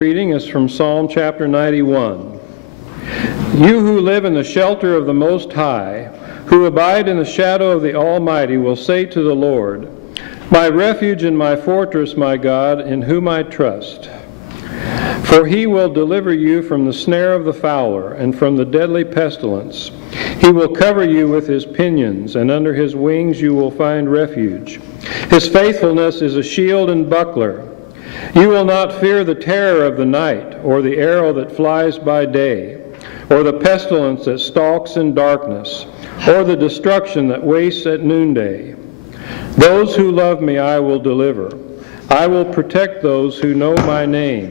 Reading is from Psalm chapter 91. You who live in the shelter of the Most High, who abide in the shadow of the Almighty, will say to the Lord, my refuge and my fortress, my God, in whom I trust. For he will deliver you from the snare of the fowler and from the deadly pestilence. He will cover you with his pinions, and under his wings you will find refuge. His faithfulness is a shield and buckler. You will not fear the terror of the night, or the arrow that flies by day, or the pestilence that stalks in darkness, or the destruction that wastes at noonday. Those who love me I will deliver. I will protect those who know my name.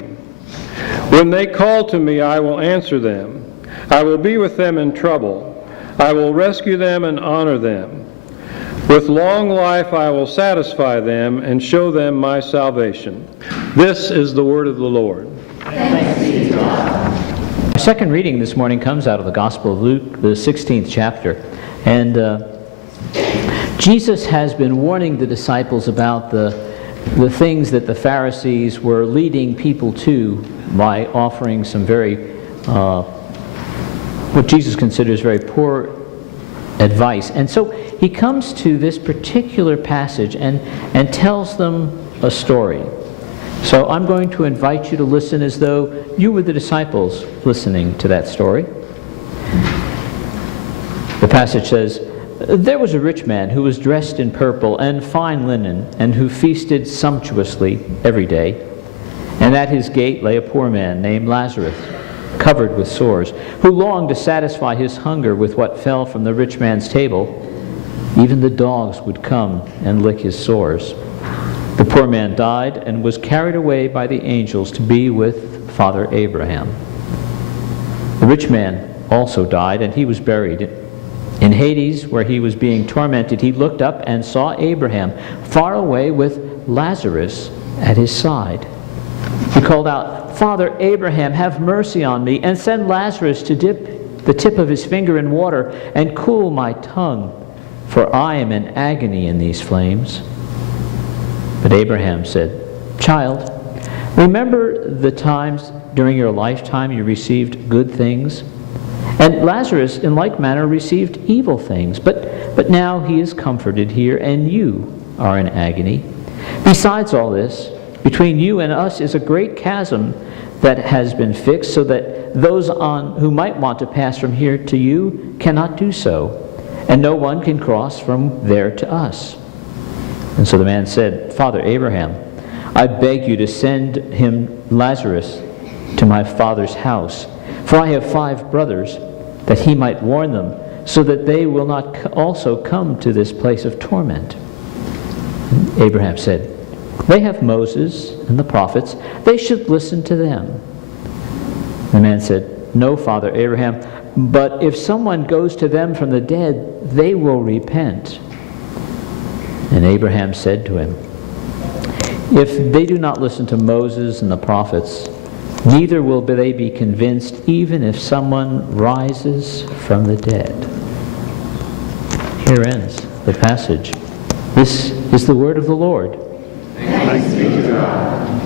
When they call to me, I will answer them. I will be with them in trouble. I will rescue them and honor them. With long life I will satisfy them and show them my salvation. This is the word of the Lord. Thanks be to God. Our second reading this morning comes out of the Gospel of Luke, the 16th chapter. And Jesus has been warning the disciples about the things that the Pharisees were leading people to by offering some very, what Jesus considers very poor advice. And so he comes to this particular passage and tells them a story. So I'm going to invite you to listen as though you were the disciples listening to that story. The passage says, there was a rich man who was dressed in purple and fine linen, and who feasted sumptuously every day. And at his gate lay a poor man named Lazarus, covered with sores, who longed to satisfy his hunger with what fell from the rich man's table. Even the dogs would come and lick his sores. The poor man died and was carried away by the angels to be with Father Abraham. The rich man also died, and he was buried. In Hades, where he was being tormented, he looked up and saw Abraham far away with Lazarus at his side. He called out, Father Abraham, have mercy on me, and send Lazarus to dip the tip of his finger in water and cool my tongue, for I am in agony in these flames. But Abraham said, Child, remember the times during your lifetime you received good things, and Lazarus in like manner received evil things, but now he is comforted here, and you are in agony. Besides all this, between you and us is a great chasm that has been fixed, so that those who might want to pass from here to you cannot do so, and no one can cross from there to us. And so the man said, Father Abraham, I beg you to send him Lazarus to my father's house, for I have 5 brothers, that he might warn them, so that they will not also come to this place of torment. And Abraham said, They have Moses and the prophets. They should listen to them. The man said, No, Father Abraham, but if someone goes to them from the dead, they will repent. And Abraham said to him, If they do not listen to Moses and the prophets, neither will they be convinced, even if someone rises from the dead. Here ends the passage. This is the word of the Lord. Thanks be to God.